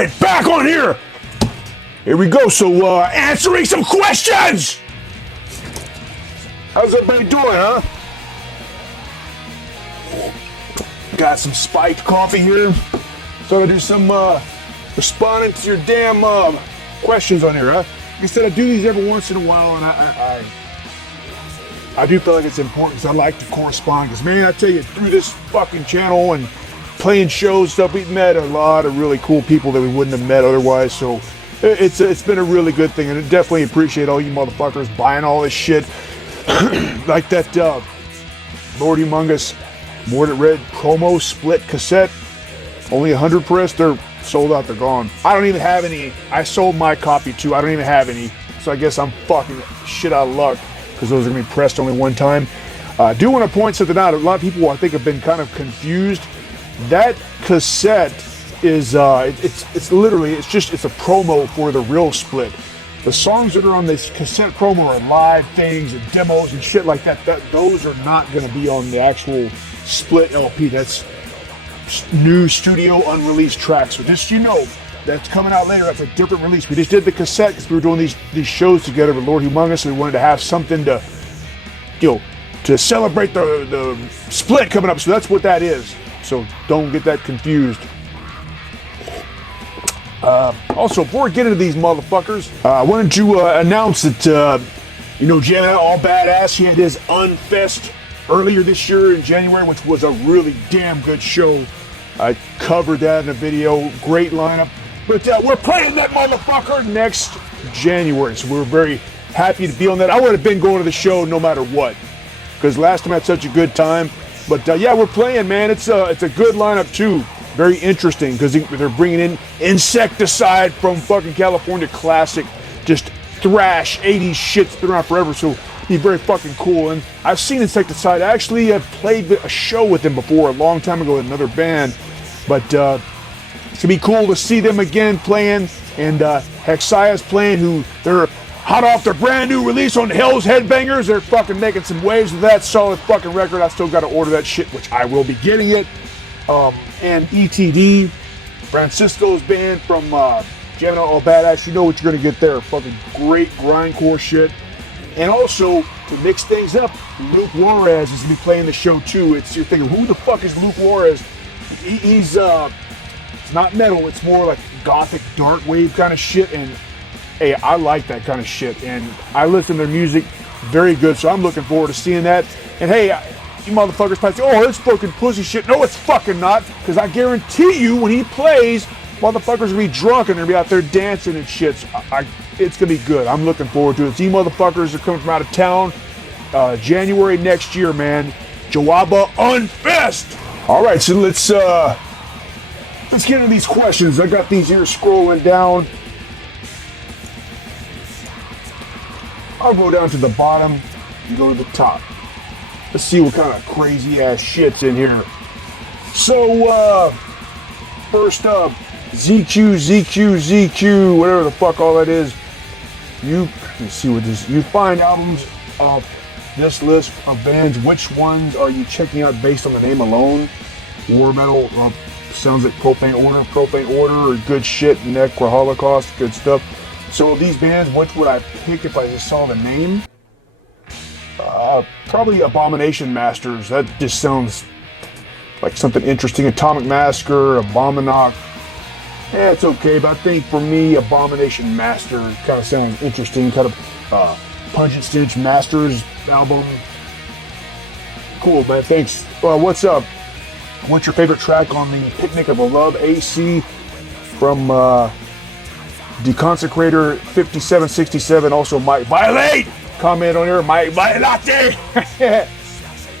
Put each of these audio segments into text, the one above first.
right, back on here. Here we go. So, answering some questions. How's everybody doing, huh? Got some spiked coffee here. So I do some responding to your damn questions on here, huh? Like I said, I do these every once in a while, and I do feel like it's important because I like to correspond. Because, man, I tell you, through this fucking channel and playing shows and stuff, we've met a lot of really cool people that we wouldn't have met otherwise. So it's been a really good thing, and I definitely appreciate all you motherfuckers buying all this shit. Like that Lord Humongous Morted Red promo split cassette. Only 100 press. They're sold out. They're gone. I don't even have any. I sold my copy too. I don't even have any. So I guess I'm fucking shit out of luck because those are going to be pressed only one time. I do want to point something out. A lot of people, I think, have been kind of confused. That cassette is it's literally it's a promo for the real split. The songs that are on this cassette promo are live things and demos and shit like that. Those are not going to be on the actual split LP. That's new studio unreleased tracks. So just, that's coming out later. That's a different release. We just did the cassette because we were doing these shows together with Lord Humongous, and we wanted to have something to, to celebrate the split coming up. So that's what that is. So don't get that confused. Also, before we get into these motherfuckers, I wanted to announce that, Jamming Out All Badass, he had his Unfest earlier this year in January, which was a really damn good show. I covered that in a video. Great lineup. But we're playing that motherfucker next January, so we're very happy to be on that. I would have been going to the show no matter what, because last time I had such a good time. But yeah, we're playing, man. It's a good lineup too. Very interesting because they're bringing in Insecticide from fucking California, classic, just thrash 80s shit that's been around forever. So he's very fucking cool. And I've seen Insecticide. I actually have played a show with them before a long time ago with another band. But it's gonna be cool to see them again playing. And Hexia's playing, who they're hot off their brand new release on Hell's Headbangers. They're fucking making some waves with that solid fucking record. I still got to order that shit, which I will be getting it. And ETD, Francisco's band from Jamming Out All Badass. You know what you're gonna get there. Fucking great grindcore shit. And also, to mix things up, Luke Juarez is gonna be playing the show too. You're thinking, who the fuck is Luke Juarez? He's it's not metal. It's more like gothic, dark wave kind of shit. And hey, I like that kind of shit. And I listen to their music, very good. So I'm looking forward to seeing that. And hey, you motherfuckers probably say, oh, it's fucking pussy shit. No, it's fucking not. Because I guarantee you, when he plays, motherfuckers will be drunk and they'll be out there dancing and shit. So it's going to be good. I'm looking forward to it. You motherfuckers are coming from out of town. January next year, man. Jawaba Unfest. All right, so let's get into these questions. I got these here scrolling down. I'll go down to the bottom and go to the top. Let's see what kind of crazy ass shit's in here. So, first up, ZQ, whatever the fuck all that is. Let's see what this. You find albums of this list of bands. Which ones are you checking out based on the name alone? War metal, sounds like Propane Order, or good shit. Necro Holocaust, good stuff. So these bands, which would I pick if I just saw the name? Probably Abomination Masters. That just sounds like something interesting. Atomic Massacre, Abominok. Yeah, it's okay, but I think for me, Abomination Master kind of sounds interesting. Kind of Pungent Stench Masters album. Cool, man. Thanks. What's up? What's your favorite track on the Picnic of a Love AC from Deconsecrator 5767? Also, Mike Violate. Comment on here, Mike Violate.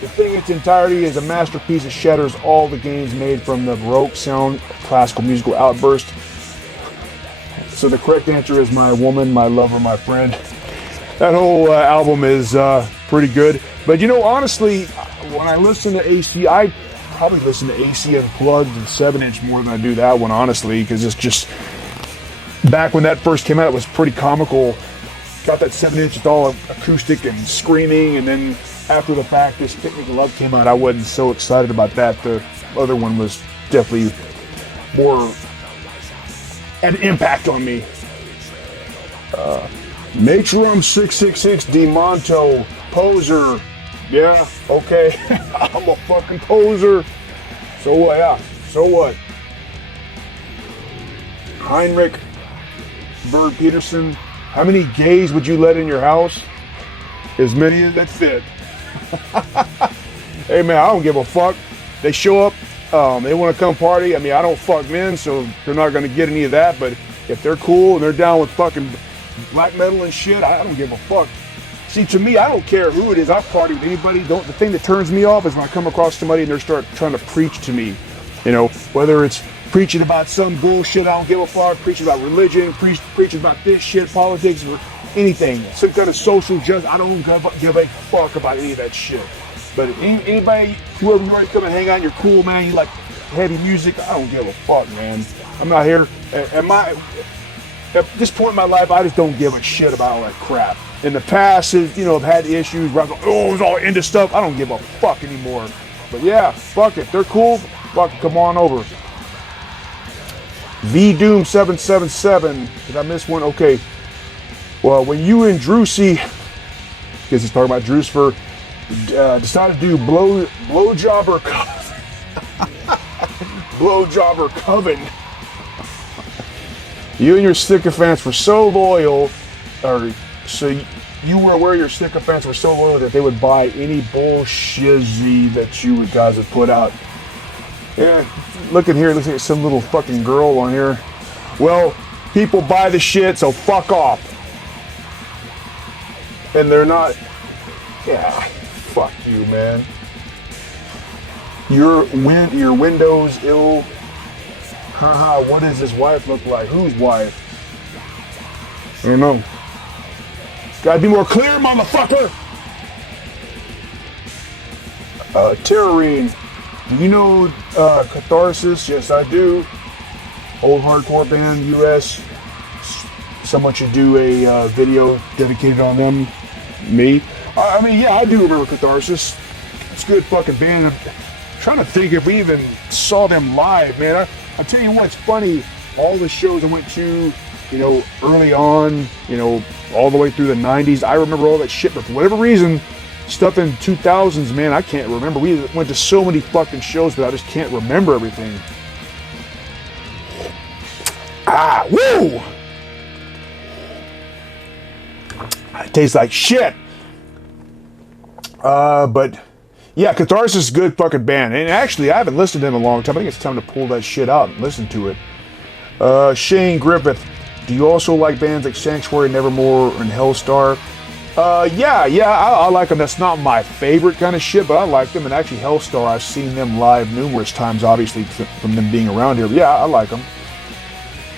The thing in its entirety is a masterpiece that shatters all the gains made from the Baroque sound, classical musical outburst. So the correct answer is my woman, my lover, my friend. That whole album is pretty good. But honestly, when I listen to AC, I probably listen to AC Unplugged and 7-inch more than I do that one, honestly, because it's just, back when that first came out, it was pretty comical. Got that 7-inch, it's all acoustic and screaming, and then after the fact, this Picnic of Love came out, I wasn't so excited about that. The other one was definitely more had an impact on me. Make sure I'm 666 DeMonto poser. Yeah, okay. I'm a fucking poser. So what? Yeah. So what? Heinrich Bird Peterson. How many gays would you let in your house? As many as that fit. Hey man, I don't give a fuck. They show up. They want to come party. I mean, I don't fuck men, so they're not going to get any of that. But if they're cool and they're down with fucking black metal and shit, I don't give a fuck. See, to me, I don't care who it is. I party with anybody. The thing that turns me off is when I come across somebody and they start trying to preach to me. You know, whether it's preaching about some bullshit, I don't give a fuck. Preaching about religion, preaching about this shit, politics, or anything. Some kind of social justice. I don't give a fuck about any of that shit. But anybody, whoever you want to come and hang out, you're cool, man. You like heavy music. I don't give a fuck, man. I'm not here. At this point in my life, I just don't give a shit about all that crap. In the past, you know, I've had issues where I go, oh, I was all into stuff. I don't give a fuck anymore. But yeah, fuck it. They're cool. Fuck it. Come on over. VDoom777. Did I miss one? Okay. Well, when you and Drewsy, because he's talking about Drewsfer, decided to do blowjobber coven. You and your sycophants were so loyal, or so you were aware your sycophants were so loyal that they would buy any bullshizzy that you guys would put out. Yeah, looking here, looks like some little fucking girl on here. Well, people buy the shit, so fuck off. And they're not. Yeah, fuck you, man. Your Windows ill. Haha, what does his wife look like? Whose wife? I don't know. Gotta be more clear, motherfucker! Terrorine. Do you know Catharsis? Yes, I do. Old hardcore band, US. Someone should do a video dedicated on them. Me? I mean, yeah, I do remember Catharsis. It's a good fucking band. I'm trying to think if we even saw them live, man. I'll tell you what's funny, all the shows I went to, you know, early on, you know, all the way through the 90s, I remember all that shit, but for whatever reason, stuff in 2000s, man, I can't remember. We went to so many fucking shows, but I just can't remember everything. Ah, woo! It tastes like shit. But yeah, Catharsis is a good fucking band. And actually, I haven't listened to them in a long time. I think it's time to pull that shit out and listen to it. Shane Griffith, do you also like bands like Sanctuary, Nevermore, and Hellstar? Yeah, I like them. That's not my favorite kind of shit, but I like them. And actually, Hellstar, I've seen them live numerous times, obviously, from them being around here. But yeah, I like them.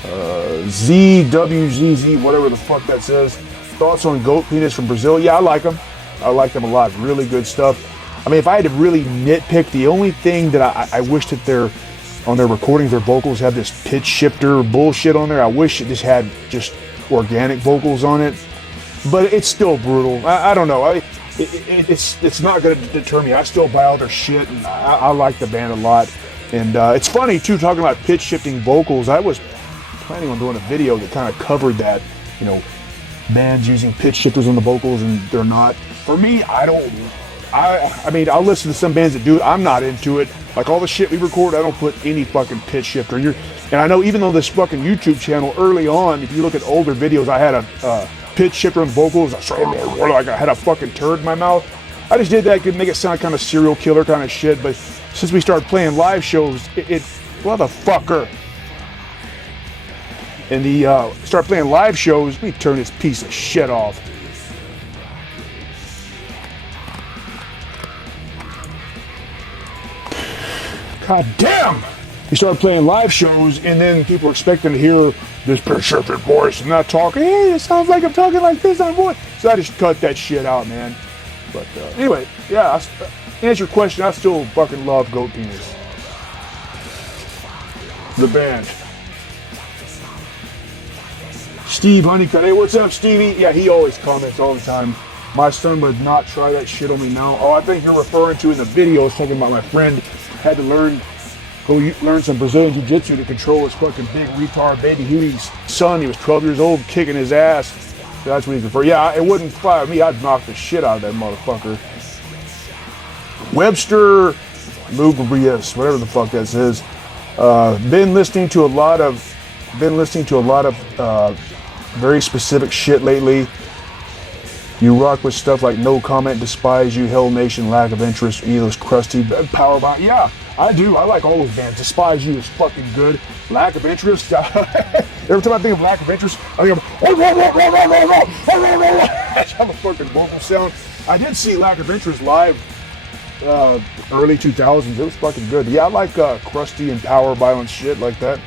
ZWZZ, whatever the fuck that says. Thoughts on Goat Penis from Brazil? Yeah, I like them. I like them a lot. Really good stuff. I mean, if I had to really nitpick, the only thing that I wish that on their recordings, their vocals have this pitch shifter bullshit on there. I wish it just had just organic vocals on it. But it's still brutal. I don't know. It's not going to deter me. I still buy all their shit, and I like the band a lot. And it's funny, too, talking about pitch shifting vocals. I was planning on doing a video that kind of covered that, you know, bands using pitch shifters on the vocals, and they're not. For me, I mean, I'll listen to some bands that do it. I'm not into it. Like all the shit we record, I don't put any fucking pitch shifter. And I know even though this fucking YouTube channel, early on, if you look at older videos, I had a pitch shifter on vocals. Like I had a fucking turd in my mouth. I just did that to make it sound kind of serial killer kind of shit. But since we started playing live shows, motherfucker. And start playing live shows, let me turn this piece of shit off. God damn! You start playing live shows, and then people are expecting to hear this pitch-shifted voice and not talking. Hey, it sounds like I'm talking like this on voice. So I just cut that shit out, man. But anyway, yeah, to answer your question, I still fucking love Goat Penis. The band. Steve Honeycutt. Hey, what's up, Stevie? Yeah, he always comments all the time. My son would not try that shit on me now. Oh, I think you're referring to in the video, I was talking about my friend had to learn go learn some Brazilian Jiu-Jitsu to control his fucking big retard baby Huey's son. He was 12 years old, kicking his ass. That's what he's referring. Yeah, it wouldn't fly with me. I'd knock the shit out of that motherfucker. Webster Lubrius, whatever the fuck that says. Been listening to a lot of very specific shit lately. You rock with stuff like No Comment, Despise You, Hell Nation, Lack of Interest, any of those crusty power bands. Yeah, I do. I like all those bands. Despise You is fucking good. Lack of Interest. Every time I think of Lack of Interest, I think of that's how the fucking vocal sound. I did see Lack of Interest live early 2000s. It was fucking good. Yeah, I like crusty and power violence shit like that.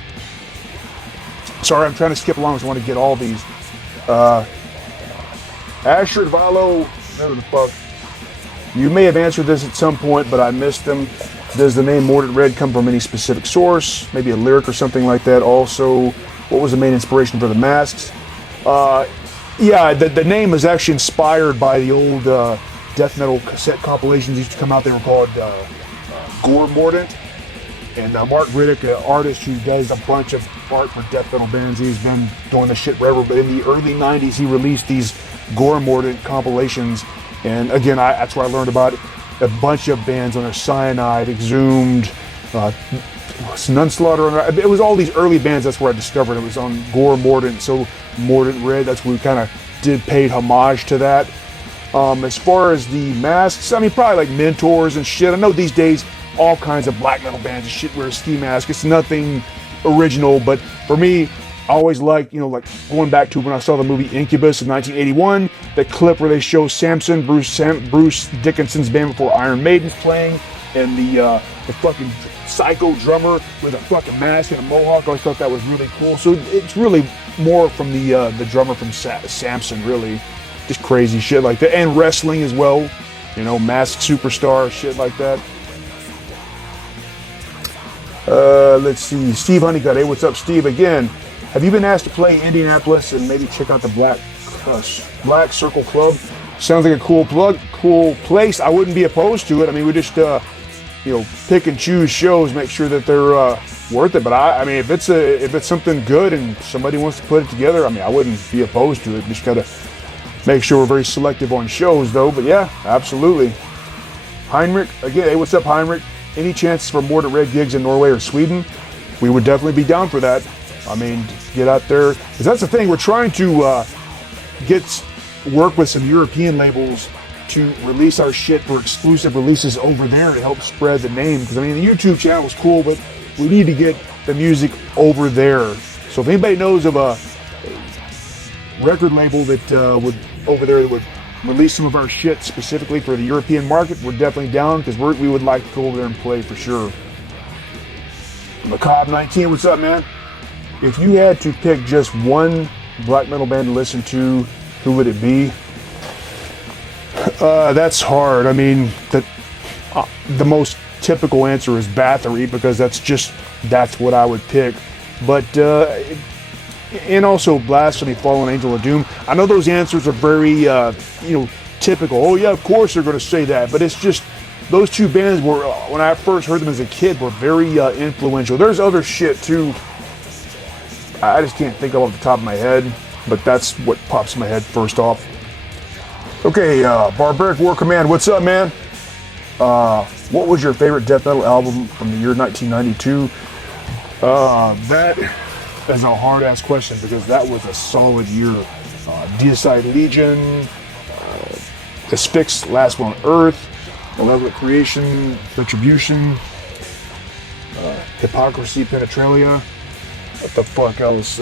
Sorry, I'm trying to skip along, so I want to get all these. Asher Valo, whatever the fuck. You may have answered this at some point, but I missed them. Does the name Morted Red come from any specific source? Maybe a lyric or something like that? Also, what was the main inspiration for the masks? Yeah, the name is actually inspired by the old death metal cassette compilations that used to come out. They were called Gore Mordant. And Mark Riddick, an artist who does a bunch of art for death metal bands, he's been doing this shit forever. But in the early 90s, he released these Gore Mordant compilations. And again, that's where I learned about a bunch of bands on there. Cyanide, Exhumed, Nunslaughter. It was all these early bands. That's where I discovered it. It was on Gore Mordant. So Morted Red, that's where we kind of paid homage to that. As far as the masks, I mean, probably like Mentors and shit. I know these days, all kinds of black metal bands and shit wear a ski mask. It's nothing original, but for me, I always like, like going back to when I saw the movie Incubus in 1981, the clip where they show Samson, Bruce Dickinson's band before Iron Maiden's playing, and the fucking psycho drummer with a fucking mask and a mohawk. I always thought that was really cool. So it's really more from the drummer from Samson, really. Just crazy shit like that. And wrestling as well. Masked Superstar, shit like that. Let's see. Steve Honeycutt. Hey, what's up, Steve? Again, have you been asked to play Indianapolis and maybe check out the Black Circle Club? Sounds like a cool place. I wouldn't be opposed to it. I mean, we just, pick and choose shows, make sure that they're worth it. But I mean, if it's something good and somebody wants to put it together, I mean, I wouldn't be opposed to it. Just gotta make sure we're very selective on shows, though. But yeah, absolutely. Heinrich, again, hey, what's up, Heinrich? Any chances for Morted Red gigs in Norway or Sweden? We would definitely be down for that. I mean, get out there. Because that's the thing, we're trying to work with some European labels to release our shit for exclusive releases over there to help spread the name. Because, I mean, the YouTube channel is cool, but we need to get the music over there. So if anybody knows of a record label that would release some of our shit specifically for the European market, we're definitely down, because we would like to go over there and play for sure. Macabre 19, what's up, man? If you had to pick just one black metal band to listen to, who would it be? That's hard. I mean, the most typical answer is Bathory, because that's what I would pick. But and also Blasphemy, Fallen Angel of Doom. I know those answers are very typical. Oh yeah, of course they're going to say that, but it's just those two bands were, when I first heard them as a kid, were very influential. There's other shit too. I just can't think of off the top of my head, but that's what pops in my head first off. Okay, Barbaric War Command, what's up, man? What was your favorite death metal album from the year 1992? That is a hard-ass question, because that was a solid year. Deicide Legion, Asphyx, Last One on Earth, Malevolent Creation, Retribution, Hypocrisy, Penetralia. What the fuck else?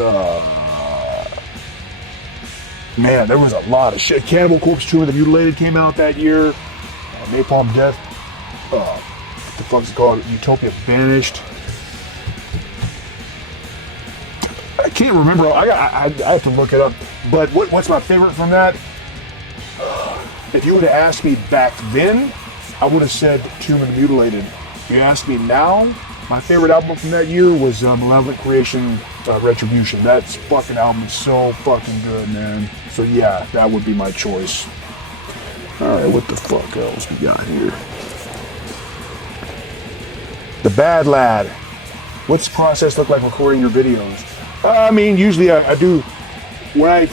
Man, there was a lot of shit. Cannibal Corpse, Tomb of the Mutilated came out that year. Napalm Death. What the fuck's it called? Utopia Vanished. I can't remember. I have to look it up. But what's my favorite from that? If you would have asked me back then, I would have said Tomb of the Mutilated. If you ask me now, my favorite album from that year was Malevolent Creation, Retribution. That fucking album is so fucking good, man. So yeah, that would be my choice. Alright, what the fuck else we got here? The Bad Lad. What's the process look like recording your videos? I mean, usually I do, when I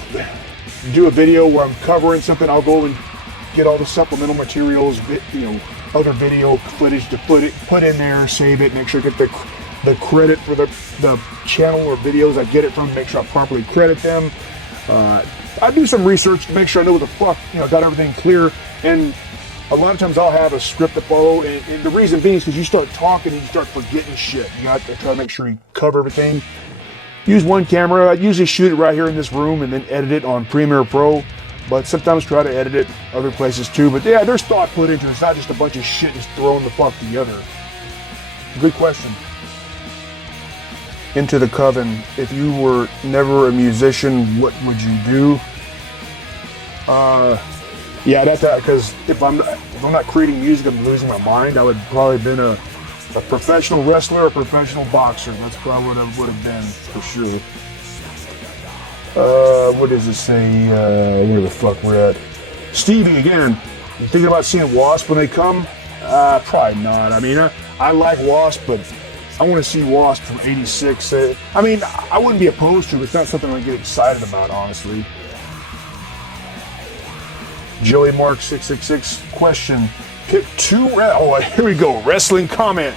do a video where I'm covering something, I'll go and get all the supplemental materials, other video footage to put in there, save it, make sure I get the credit for the channel or videos I get it from, make sure I properly credit them. I do some research to make sure I know what the fuck, got everything clear. And a lot of times I'll have a script to follow, and the reason being is because you start talking and you start forgetting shit. You got to try to make sure you cover everything. Use one camera. I usually shoot it right here in this room and then edit it on Premiere Pro, but sometimes try to edit it other places too. But yeah, there's thought put into it. It's not just a bunch of shit just thrown the fuck together. Good question. Into the Coven. If you were never a musician, what would you do? Yeah, that's because if I'm not creating music, I'm losing my mind. I would probably have been a professional wrestler, a professional boxer. That's probably what I would have been for sure. What does it say? Where the fuck we're at? Stevie again. You thinking about seeing Wasp when they come? Probably not. I mean, I like Wasp, but I want to see Wasp from '86. I mean, I wouldn't be opposed to it. It's not something I get excited about, honestly. Joey Mark 666 question. Pick two. Oh, here we go. Wrestling comment.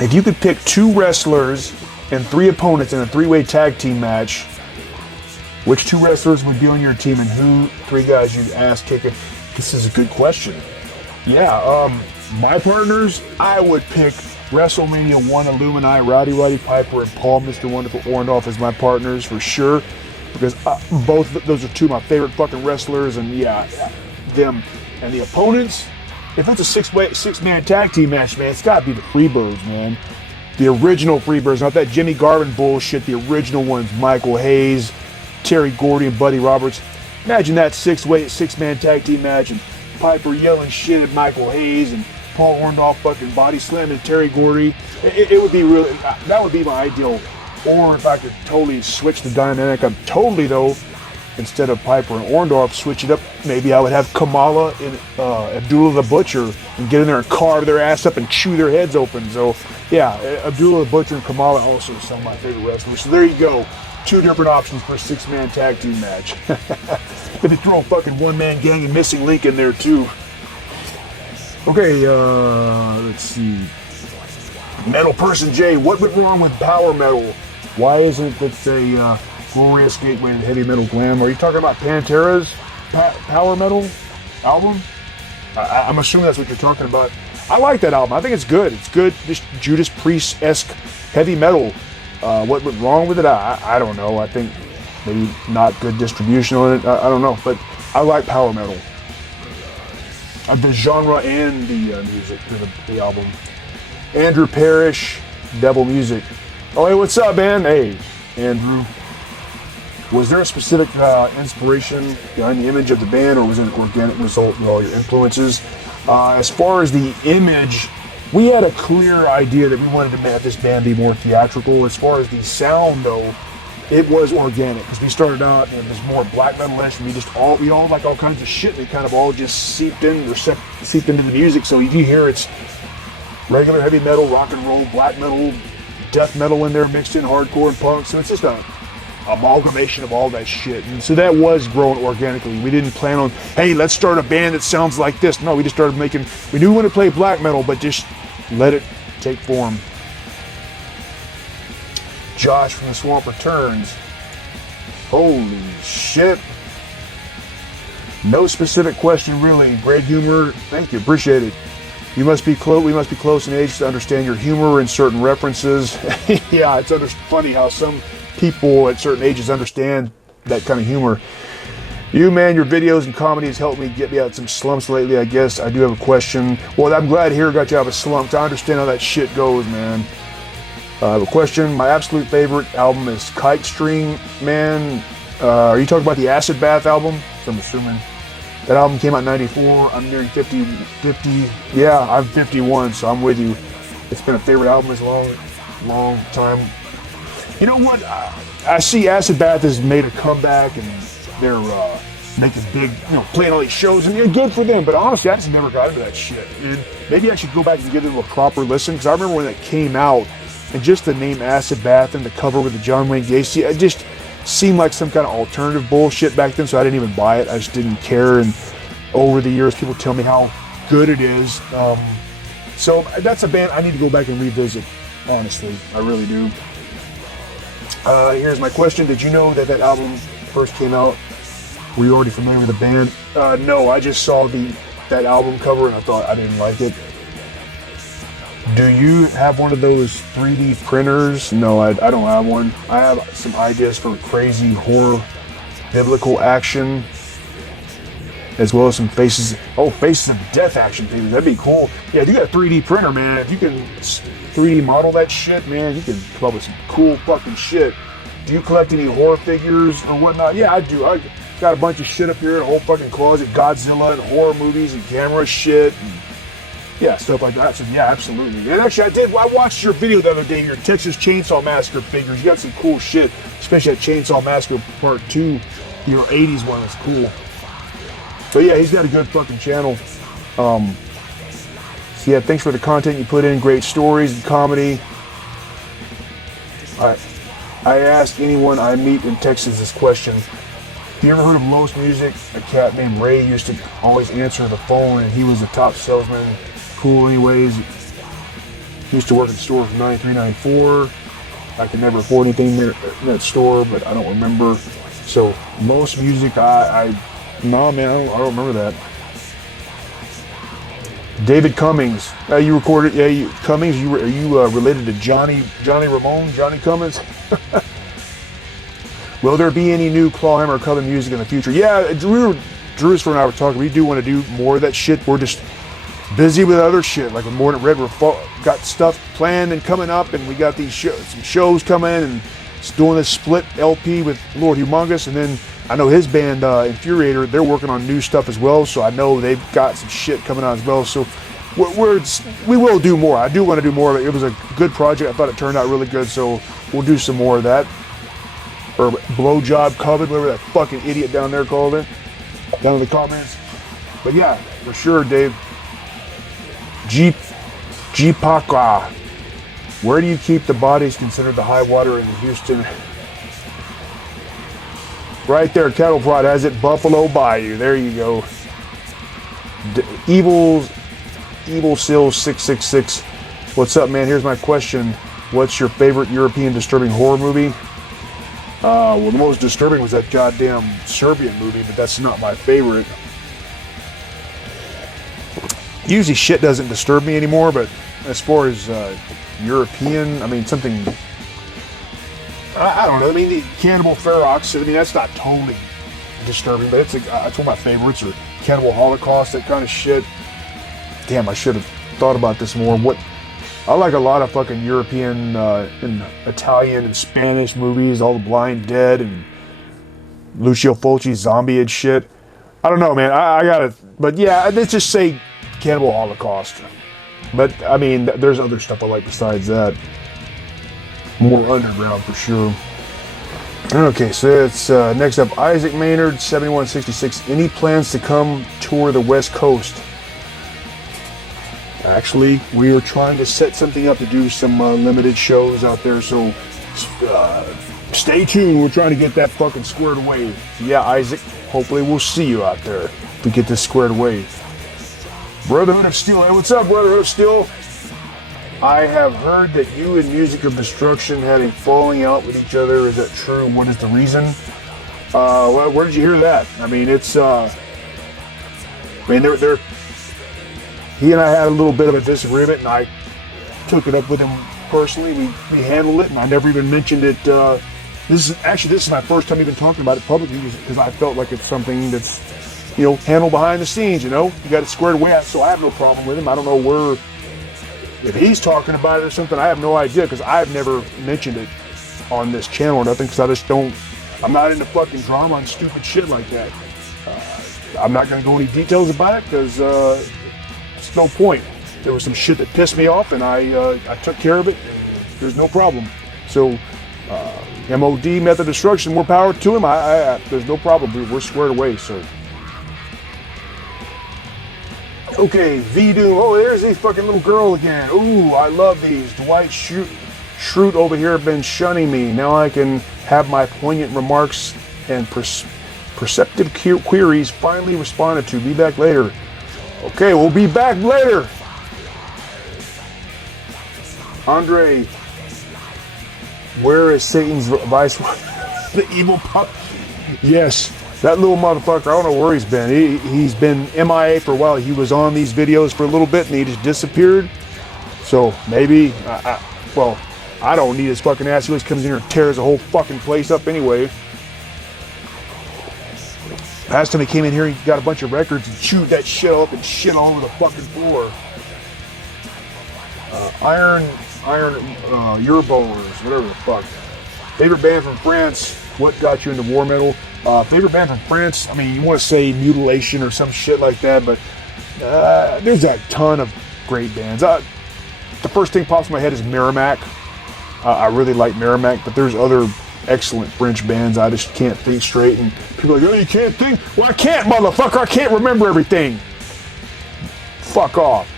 If you could pick two wrestlers and three opponents in a three-way tag team match, which two wrestlers would be on your team and who three guys you'd ass kicking? This is a good question. Yeah, my partners, I would pick WrestleMania 1 Illuminati, Roddy Piper, and Paul Mr. Wonderful Orndorff as my partners for sure. Because both those are two of my favorite fucking wrestlers, and yeah, them. And the opponents, if it's a six-man tag team match, man, it's got to be the Freebirds, man. The original Freebirds, not that Jimmy Garvin bullshit. The original ones, Michael Hayes, Terry Gordy, and Buddy Roberts. Imagine that six-man tag team match, and Piper yelling shit at Michael Hayes, and Paul Orndorff fucking body slamming Terry Gordy. It would be really, that would be my ideal. Or if I could totally switch the dynamic up totally though, instead of Piper and Orndorff, switch it up, maybe I would have Kamala and Abdullah the Butcher and get in there and carve their ass up and chew their heads open. So yeah, Abdullah the Butcher and Kamala also are some of my favorite wrestlers. So there you go. Two different options for a six-man tag team match. If you throw a fucking one-man gang and Missing Link in there too. Okay, let's see. Metal Person J, what went wrong with power metal? Why isn't it a glorious gateway to heavy metal glam? Are you talking about Pantera's power metal album? I'm assuming that's what you're talking about. I like that album. I think it's good. It's good, just Judas Priest-esque heavy metal. What went wrong with it? I don't know. I think maybe not good distribution on it. I don't know, but I like power metal. The genre and the music for the album. Andrew Parrish, Devil Music. Oh, hey, what's up, man? Hey, Andrew. Was there a specific inspiration behind the image of the band, or was it an organic result of all your influences? As far as the image, we had a clear idea that we wanted to have this band be more theatrical. As far as the sound, though, it was organic, because we started out and it was more black metal-ish, and we all like all kinds of shit, and it kind of all just seeped into the music. So if you hear it's regular heavy metal, rock and roll, black metal, death metal in there mixed in hardcore and punk. So it's just a amalgamation of all that shit. And so that was growing organically. We didn't plan on, hey, let's start a band that sounds like this. No, we just started we knew we wanted to play black metal, but just let it take form. Josh from the Swamp returns. Holy shit. No specific question, really. Great humor. Thank you. Appreciate it. We must be close in age to understand your humor and certain references. Yeah, it's funny how some people at certain ages understand that kind of humor. You, man, your videos and comedy has helped me get me out of some slumps lately, I guess. I do have a question. Well, I'm glad to hear I got you out of a slump. I understand how that shit goes, man. I have a question. My absolute favorite album is Kite String Man. Are you talking about the Acid Bath album? So I'm assuming. That album came out in 94. I'm nearing 50. Yeah, I'm 51, so I'm with you. It's been a favorite album as long time. You know what? I see Acid Bath has made a comeback, and making big, playing all these shows, and good for them. But honestly, I just never got into that shit. And maybe I should go back and get into a proper listen, because I remember when it came out, and just the name Acid Bath and the cover with the John Wayne Gacy, it just seemed like some kind of alternative bullshit back then, so I didn't even buy it. I just didn't care, and over the years, people tell me how good it is. So that's a band I need to go back and revisit, honestly. I really do. Here's my question. Did you know that album first came out? Were you already familiar with the band? No, I just saw that album cover and I thought I didn't like it. Do you have one of those 3D printers? No, I don't have one. I have some ideas for crazy horror, biblical action, as well as some Faces of Death action figures. That'd be cool. Yeah, if you got a 3D printer, man, if you can 3D model that shit, man, you can come up with some cool fucking shit. Do you collect any horror figures or whatnot? Yeah, I do. I got a bunch of shit up here in a whole fucking closet, Godzilla and horror movies and camera shit. And yeah, stuff like that. So yeah, absolutely. And actually, I watched your video the other day, your Texas Chainsaw Massacre figures. You got some cool shit, especially that Chainsaw Massacre Part 2, your 80s one. That's cool. So yeah, he's got a good fucking channel. So yeah, thanks for the content you put in. Great stories and comedy. I ask anyone I meet in Texas this question. Have you ever heard of Los Music? A cat named Ray used to always answer the phone, and he was a top salesman. Cool anyways. He used to work at the store from 9394. I could never afford anything there in that store, but I don't remember. So Los Music, no, man, I don't remember that. David Cummings, you recorded, Cummings. Are you related to Johnny Ramone, Johnny Cummings? Will there be any new Clawhammer Coven music in the future? Yeah, Drew and I were talking. We do want to do more of that shit. We're just busy with other shit, like with Morted Red. We've got stuff planned and coming up, and we got these some shows coming, and doing this split LP with Lord Humongous, and then I know his band Infuriator, they're working on new stuff as well, so I know they've got some shit coming out as well. So we will do more. I do want to do more of it. It was a good project. I thought it turned out really good, so we'll do some more of that. Or Blowjob Coven, whatever that fucking idiot down there called it, down in the comments. But yeah, for sure, Dave. Jeepaka. Where do you keep the bodies considered the high water in Houston? Right there, Cattle Prod has it, Buffalo Bayou. There you go. Evil Seal 666. What's up, man? Here's my question. What's your favorite European disturbing horror movie? Well, the most disturbing was that goddamn Serbian movie, but that's not my favorite. Usually shit doesn't disturb me anymore, but as far as European, I mean, something... I don't know. I mean, the Cannibal Ferox. I mean, that's not totally disturbing, but it's one of my favorites. Or Cannibal Holocaust, that kind of shit. Damn, I should have thought about this more. I like a lot of fucking European and Italian and Spanish movies. All the Blind Dead and Lucio Fulci's zombie and shit. I don't know, man. I gotta. But yeah, let's just say Cannibal Holocaust. But I mean, there's other stuff I like besides that. More underground for sure. Okay, so it's next up, Isaac Maynard, 7166. Any plans to come tour the West Coast? Actually, we are trying to set something up to do some limited shows out there, so stay tuned. We're trying to get that fucking squared away. So yeah, Isaac, hopefully we'll see you out there to get this squared away. Brotherhood of Steel. Hey, what's up, Brotherhood of Steel? I have heard that you and Music of Destruction had a falling out with each other. Is that true? What is the reason? Well, where did you hear that? I mean, it's, I mean, he and I had a little bit of a disagreement, and I took it up with him personally. We handled it, and I never even mentioned it. This is my first time even talking about it publicly, because I felt like it's something that's, handled behind the scenes, You got it squared away, so I have no problem with him. I don't know if he's talking about it or something. I have no idea, because I've never mentioned it on this channel or nothing, because I just don't, I'm not into fucking drama and stupid shit like that. I'm not going to go into details about it, because it's no point. There was some shit that pissed me off, and I took care of it. There's no problem. So, MOD, Method of Destruction, more power to him. There's no problem. We're squared away, sir. Okay, V-Doom. Oh, there's the fucking little girl again. Ooh, I love these. Dwight Schrute over here been shunning me. Now I can have my poignant remarks and perceptive queries finally responded to. Be back later. Okay, we'll be back later. Andre, where is Satan's vice? The evil pup. Yes. That little motherfucker, I don't know where he's been. He's been MIA for a while. He was on these videos for a little bit and he just disappeared. So maybe, well, I don't need his fucking ass. He always comes in here and tears the whole fucking place up anyway. Last time he came in here, he got a bunch of records and chewed that shit up and shit all over the fucking floor. Iron Eurobowlers, whatever the fuck. Favorite band from France? What got you into war metal? Favorite band from France? I mean, you want to say Mutilation or some shit like that, but there's a ton of great bands. The first thing pops in my head is Merrimack. I really like Merrimack, but there's other excellent French bands. I just can't think straight, and people are like, oh, you can't think? Well, I can't, motherfucker. I can't remember everything. Fuck off.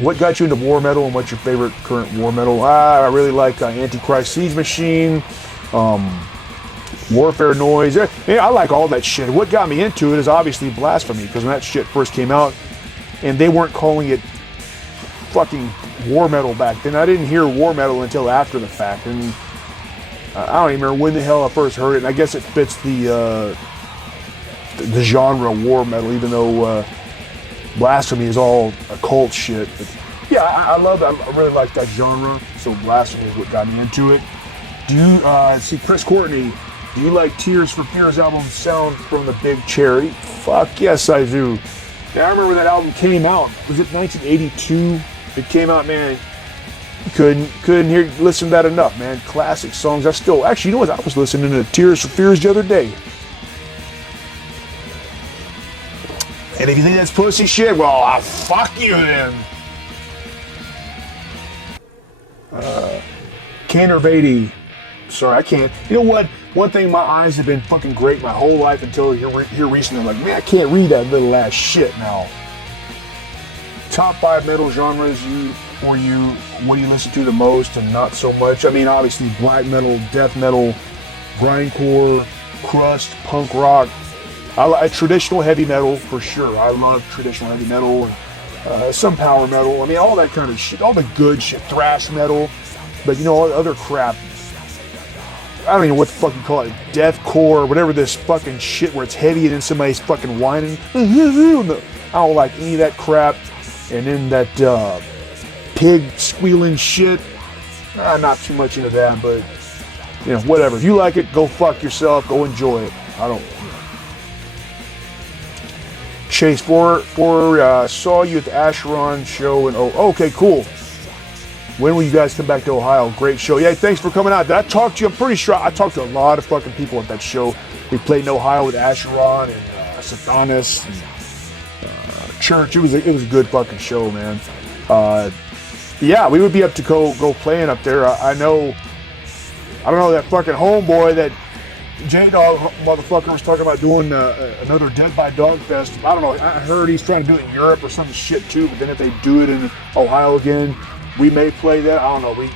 What got you into war metal, and what's your favorite current war metal? I really like Antichrist Siege Machine, Warfare Noise. Yeah, I like all that shit. What got me into it is obviously Blasphemy, because when that shit first came out, and they weren't calling it fucking war metal back then. I didn't hear war metal until after the fact, and I don't even remember when the hell I first heard it. And I guess it fits the genre war metal, even though Blasphemy is all occult shit. But yeah, I love it. I really like that genre. So Blasphemy is what got me into it. Do you see Chris Courtney? Do you like Tears for Fears album Sound from the Big Cherry? Fuck yes, I do. Now, I remember that album came out. Was it 1982? It came out, man. Couldn't listen to that enough, man. Classic songs. Actually, you know what? I was listening to Tears for Fears the other day. And if you think that's pussy shit, well, fuck you then. Cannervady. Sorry, I can't. You know what? One thing, my eyes have been fucking great my whole life until here recently. I'm like, man, I can't read that little ass shit now. Top 5 metal genres what do you listen to the most and not so much? I mean, obviously black metal, death metal, grindcore, crust, punk rock. I like traditional heavy metal for sure. I love traditional heavy metal, some power metal. I mean, all that kind of shit, all the good shit, thrash metal. But you know, all the other crap. I don't even know what the fuck you call it, deathcore, whatever this fucking shit where it's heavy and then somebody's fucking whining. I don't like any of that crap. And then that pig squealing shit. Not too much into that, but you know, whatever. If you like it, go fuck yourself. Go enjoy it. I don't. Chase saw you at the Asheron show, and okay, cool. When will you guys come back to Ohio? Great show. Yeah, thanks for coming out. Did I talk to you? I'm pretty sure I talked to a lot of fucking people at that show. We played in Ohio with Asheron and Satanis and Church. It was a good fucking show, man. Yeah, we would be up to go playing up there. I don't know, that fucking homeboy, that J-Dog motherfucker was talking about doing another Dead by Dogfest. I don't know. I heard he's trying to do it in Europe or some shit too. But then if they do it in Ohio again, we may play that. I don't know. We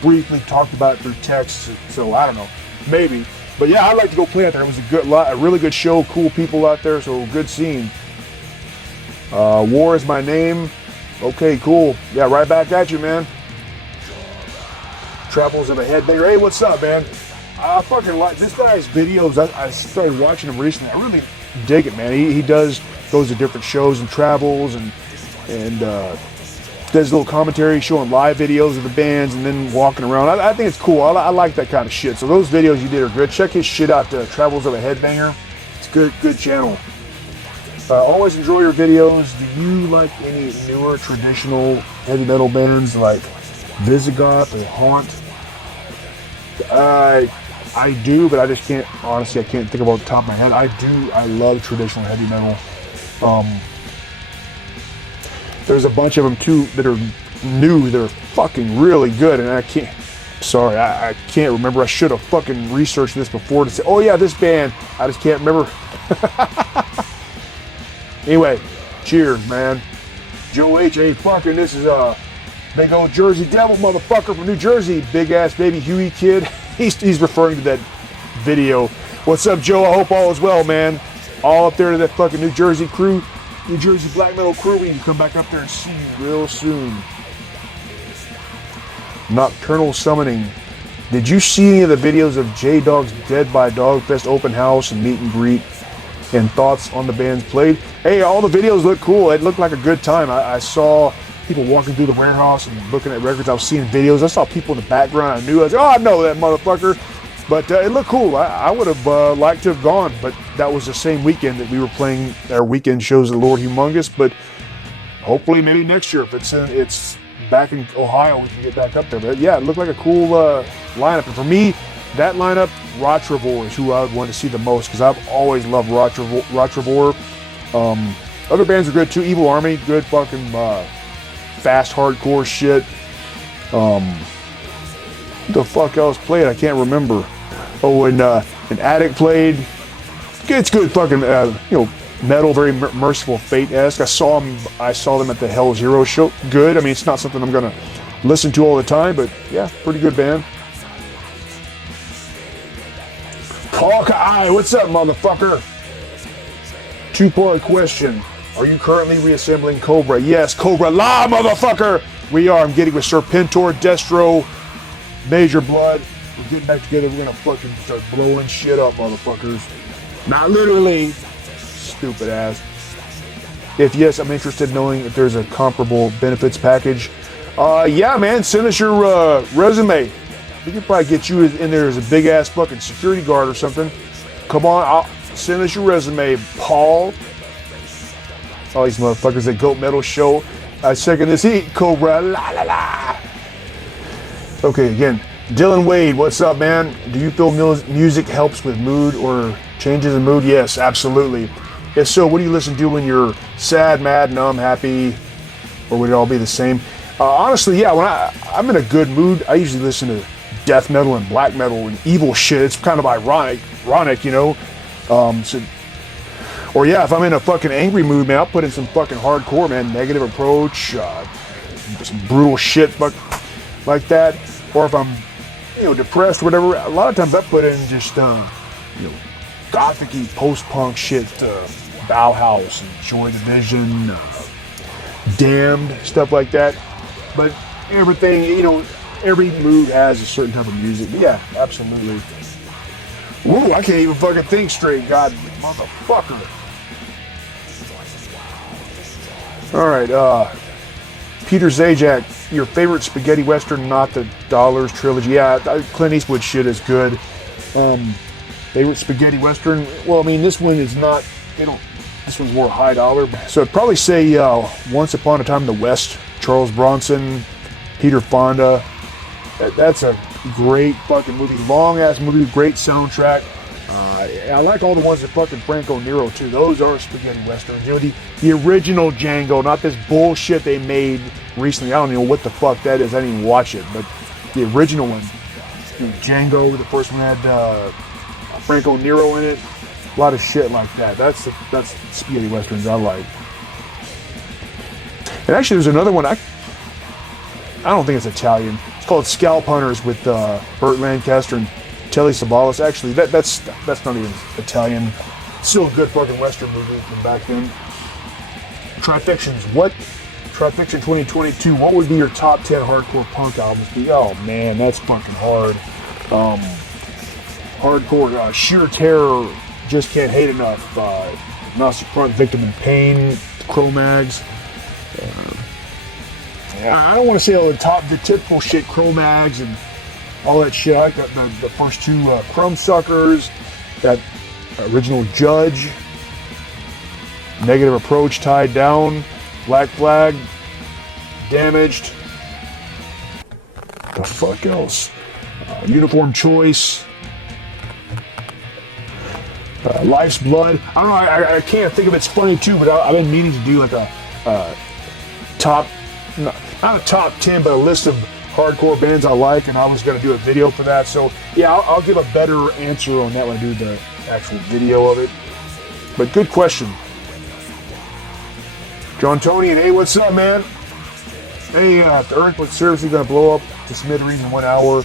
briefly talked about it through text, so I don't know. Maybe. But yeah, I'd like to go play out there. It was a really good show. Cool people out there, so good scene. War is my name. Okay, cool. Yeah, right back at you, man. Travels of a Headbanger. Hey, what's up, man? I fucking like this guy's videos. I started watching him recently. I really dig it, man. He goes to different shows and travels and does a little commentary showing live videos of the bands and then walking around. I think it's cool. I like that kind of shit. So those videos you did are good. Check his shit out, Travels of a Headbanger. It's good channel. Always enjoy your videos. Do you like any newer traditional heavy metal bands like Visigoth or Haunt? I do, but I just can't, honestly, I can't think about the top of my head. I love traditional heavy metal. There's a bunch of them too that are new, that are fucking really good, and Sorry, I can't remember. I should have fucking researched this before to say, oh yeah, this band. I just can't remember. Anyway, cheers, man. Joe H. Hey, fucking, this is big old Jersey Devil motherfucker from New Jersey. Big ass baby Huey kid. He's referring to that video. What's up, Joe? I hope all is well, man. All up there to that fucking New Jersey crew. New Jersey black metal crew. We can come back up there and see you real soon. Nocturnal Summoning. Did you see any of the videos of J-Dog's Dead by Dogfest open house and meet and greet and thoughts on the bands played? Hey, all the videos look cool. It looked like a good time. I saw people walking through the warehouse and looking at records. I was seeing videos. I saw people in the background. I knew. I was like, oh, I know that motherfucker. But it looked cool. I would have liked to have gone, but that was the same weekend that we were playing our weekend shows at Lord Humongous. But hopefully maybe next year if it's back in Ohio, we can get back up there. But yeah, it looked like a cool lineup. And for me, that lineup, Rotrevor is who I would want to see the most because I've always loved Rotrevor. Other bands are good too. Evil Army, good fucking fast hardcore shit. What the fuck else played? I can't remember. Oh, and an Addict played. It's good fucking metal, very Merciful Fate-esque. I saw them at the Hell Zero show. Good. I mean, it's not something I'm gonna listen to all the time, but yeah, pretty good band. Hawkeye, what's up, motherfucker? Two-part question. Are you currently reassembling Cobra? Yes, Cobra La, motherfucker! We are. I'm getting with Serpentor, Destro, Major Blood. We're getting back together. We're gonna fucking start blowing shit up, motherfuckers. Not literally. Stupid ass. If yes, I'm interested in knowing if there's a comparable benefits package. Yeah, man, send us your resume. We could probably get you in there as a big ass fucking security guard or something. Come on, I'll send us your resume, Paul. All these motherfuckers at Goat Metal Show. I second this heat, Cobra. La la la. Okay, again, Dylan Wade, what's up, man? Do you feel music helps with mood or changes in mood? Yes, absolutely. If so, what do you listen to when you're sad, mad, numb, happy, or would it all be the same? Honestly, yeah, when I'm in a good mood, I usually listen to death metal and black metal and evil shit. It's kind of ironic, you know? Or yeah, if I'm in a fucking angry mood, man, I'll put in some fucking hardcore, man. Negative Approach, some brutal shit like that. Or if I'm, depressed or whatever, a lot of times I put in just, gothic-y post-punk shit, Bauhaus and Joy Division, Damned, stuff like that. But everything, every mood has a certain type of music. But yeah, absolutely. Woo, I can't even fucking think straight, god motherfucker. Alright, Peter Zajac, your favorite spaghetti western, not the Dollars trilogy. Yeah, Clint Eastwood shit is good. Favorite spaghetti western? Well, I mean, this one is not, this one's more high dollar. So I'd probably say Once Upon a Time in the West, Charles Bronson, Peter Fonda. That's a great fucking movie. Long ass movie, great soundtrack. I like all the ones that fucking Franco Nero too. Those are spaghetti westerns. The original Django, not this bullshit they made recently. I don't know what the fuck that is. I didn't even watch it, but the original one, Django, the first one had Franco Nero in it. A lot of shit like that. That's spaghetti westerns I like. And actually, there's another one. I don't think it's Italian. It's called Scalp Hunters with Burt Lancaster and Telly Savalas. Actually, that's not even Italian. Still a good fucking western movie from back then. Trifictions. What? Trifiction 2022. What would be your top 10 hardcore punk albums? Oh man, that's fucking hard. Hardcore, Sheer Terror, Just Can't Hate Enough, Nostrupont, Victim in Pain, Cro-Mags. I don't want to say all the typical shit, Cro-Mags and all that shit. I like the first two Crumbsuckers, that original Judge, Negative Approach, Tied Down, Black Flag, Damaged. The fuck else? Uniform Choice. Life's Blood. I don't know, I can't think of it. It's funny too, but I've been meaning to do like a top, not a top 10, but a list of hardcore bands I like, and I was going to do a video for that. So yeah, I'll give a better answer on that when I do the actual video of it. But good question. John Tony, and hey, what's up, man? Hey, the Earth was seriously going to blow up to smithereens in 1 hour.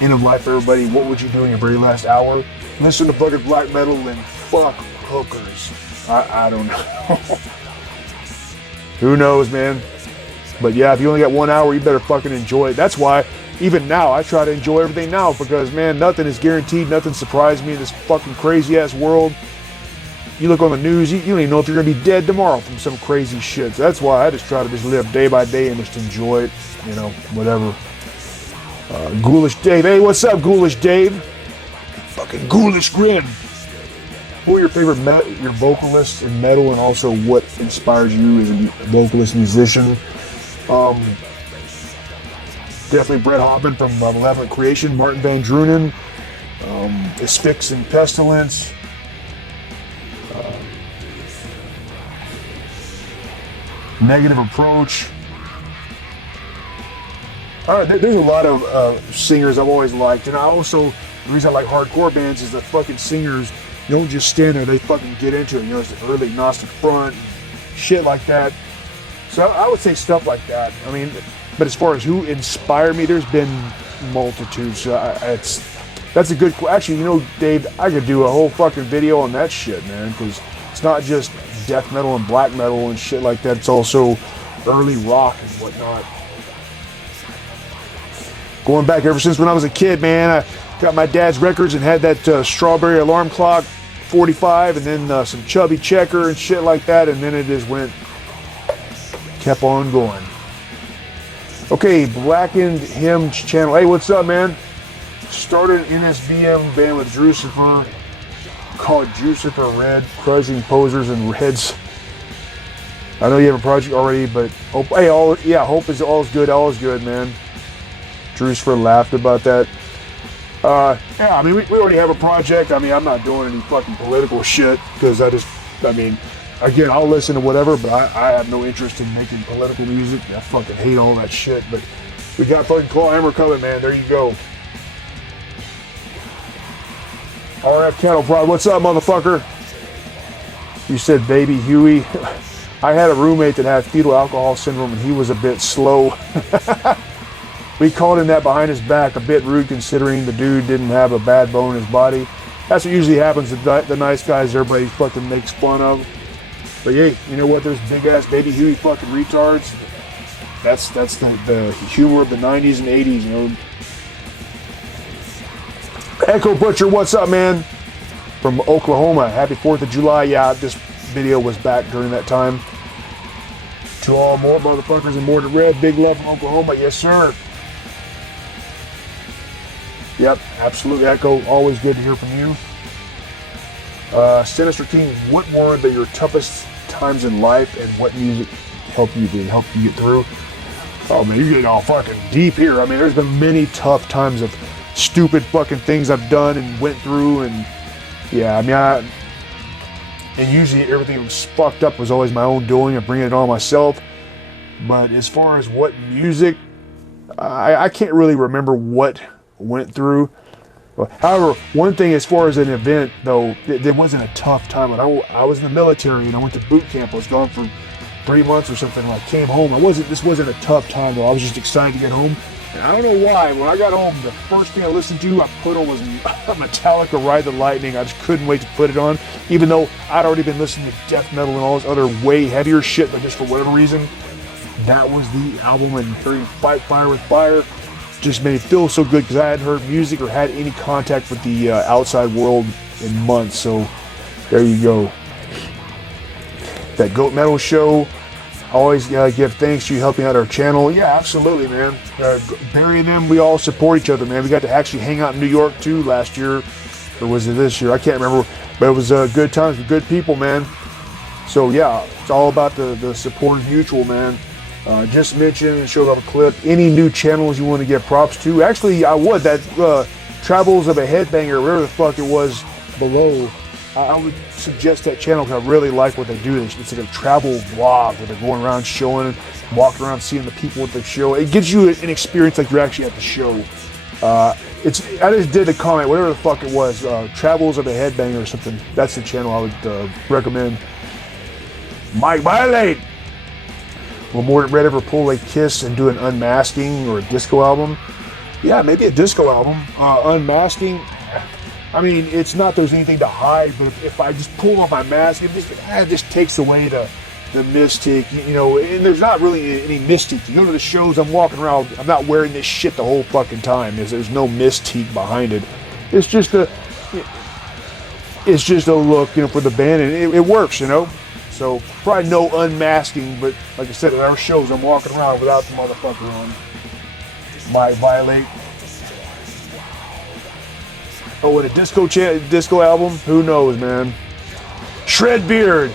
End of life, everybody. What would you do in your very last hour? Listen to fucking black metal and fuck hookers. I don't know. Who knows, man? But yeah, if you only got 1 hour, you better fucking enjoy it. That's why, even now, I try to enjoy everything now because, man, nothing is guaranteed. Nothing surprised me in this fucking crazy-ass world. You look on the news, you don't even know if you're going to be dead tomorrow from some crazy shit. So that's why I just try to just live day by day and just enjoy it, you know, whatever. Ghoulish Dave. Hey, what's up, Ghoulish Dave? Fucking Ghoulish Grin. Who are your favorite your vocalists in metal, and also what inspires you as a vocalist musician? Definitely Brett Hoffman from Malevolent Creation, Martin Van Drunen, Asphyx and Pestilence, Negative Approach. There's a lot of singers I've always liked, and the reason I like hardcore bands is the fucking singers don't just stand there, they fucking get into it. You know, it's the early Agnostic Front, shit like that. So I would say stuff like that. I mean, but as far as who inspired me, there's been multitudes. So that's a good. Actually, you know, Dave, I could do a whole fucking video on that shit, man, because it's not just death metal and black metal and shit like that. It's also early rock and whatnot. Going back ever since when I was a kid, man, I got my dad's records and had that Strawberry Alarm Clock 45 and then some Chubby Checker and shit like that, and then it just kept on going. Okay, Blackened Hymns channel. Hey, what's up, man? Started an NSBM band with Drucifer called Drucifer Rhed, Crushing Posers and Reds. I know you have a project already, but hope is all is good, man. Drucifer laughed about that. Yeah, I mean, we already have a project. I mean, I'm not doing any fucking political shit because again, I'll listen to whatever, but I have no interest in making political music. I fucking hate all that shit, but we got fucking Clawhammer coming, man. There you go. RF Cattle Prod, what's up, motherfucker? You said Baby Huey. I had a roommate that had fetal alcohol syndrome, and he was a bit slow. We called him that behind his back, a bit rude considering the dude didn't have a bad bone in his body. That's what usually happens to the nice guys everybody fucking makes fun of. But hey, you know what? There's big ass Baby Huey fucking retards. That's the humor of the 90s and 80s, you know. Echo Butcher, what's up, man? From Oklahoma. Happy 4th of July. Yeah, this video was back during that time. To all more motherfuckers in Morted Red, big love from Oklahoma. Yes, sir. Yep, absolutely, Echo. Always good to hear from you. Sinister King, what were your toughest times in life, and what music helped you get through? Oh man, you're getting all fucking deep here. I mean, there's been many tough times of stupid fucking things I've done and went through, and yeah, I mean, and usually everything that was fucked up was always my own doing and bringing it on myself. But as far as what music, I can't really remember what went through. However, one thing as far as an event, though, there wasn't a tough time. I was in the military and I went to boot camp. I was gone for 3 months or something. When I came home, this wasn't a tough time, though. I was just excited to get home. And I don't know why. When I got home, the first thing I listened to, I put on was Metallica Ride the Lightning. I just couldn't wait to put it on, even though I'd already been listening to death metal and all this other way heavier shit, but just for whatever reason, that was the album. And hearing Fight Fire with Fire just made it feel so good because I hadn't heard music or had any contact with the outside world in months. So there you go. That Goat Metal Show. Always give thanks to you helping out our channel. Yeah, absolutely, man. Barry and them, we all support each other, man. We got to actually hang out in New York too last year, or was it this year? I can't remember, but it was good times with good people, man. So yeah, it's all about the support is mutual, man. Just mention and showed up a clip. Any new channels you want to give props to? Actually, I would. That Travels of a Headbanger, whatever the fuck it was below. I would suggest that channel because I really like what they do. It's like a travel vlog where they're going around showing, walking around seeing the people at the show. It gives you an experience like you're actually at the show. I just did a comment, whatever the fuck it was, Travels of a Headbanger or something. That's the channel I would recommend. Mike Violate! Will Morted Red ever pull a Kiss and do an unmasking or a disco album? Yeah, maybe a disco album. Unmasking, I mean, it's not there's anything to hide, but if I just pull off my mask, it just takes away the mystic, you know, and there's not really any mystic. You go to the shows, I'm walking around, I'm not wearing this shit the whole fucking time. There's no mystique behind it. It's just a look, you know, for the band, and it works, you know. So probably no unmasking, but like I said, at our shows, I'm walking around without the motherfucker on. Might violate. Oh, and a disco album? Who knows, man? Shred Beard.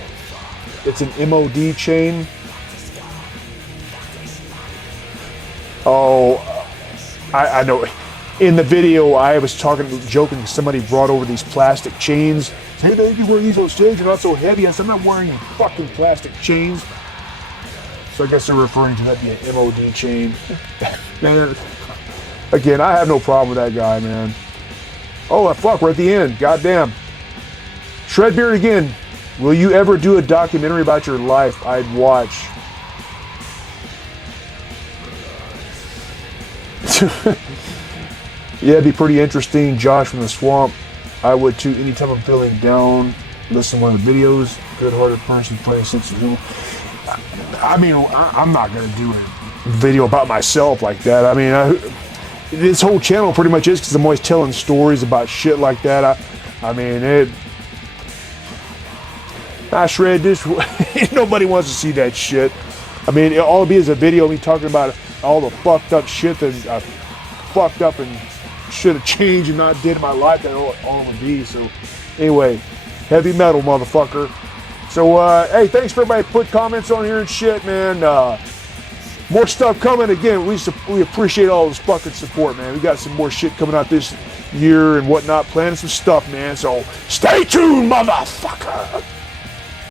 It's an MOD chain. Oh, I know. In the video, I was joking. Somebody brought over these plastic chains. Hey, they can wear these on stage. They're not so heavy. I said, I'm not wearing any fucking plastic chains. So I guess they're referring to that being an MOD chain. Man, again, I have no problem with that guy, man. Oh, fuck, we're at the end. Goddamn. Shredbeard again. Will you ever do a documentary about your life? I'd watch. Yeah, it'd be pretty interesting. Josh from the Swamp. I would too. Anytime I'm feeling down, listen to one of the videos. Good-hearted person playing six of I mean, I'm not gonna do a video about myself like that. I mean, this whole channel pretty much is because I'm always telling stories about shit like that. I mean, I shred this. Nobody wants to see that shit. I mean, all it'll be is a video of me talking about all the fucked up shit that I fucked up and should have changed and not did in my life. That all it would be. So, anyway, heavy metal, motherfucker. So, hey, thanks for everybody put comments on here and shit, man. More stuff coming. Again, we appreciate all this fucking support, man. We got some more shit coming out this year and whatnot. Planning some stuff, man. So, stay tuned, motherfucker.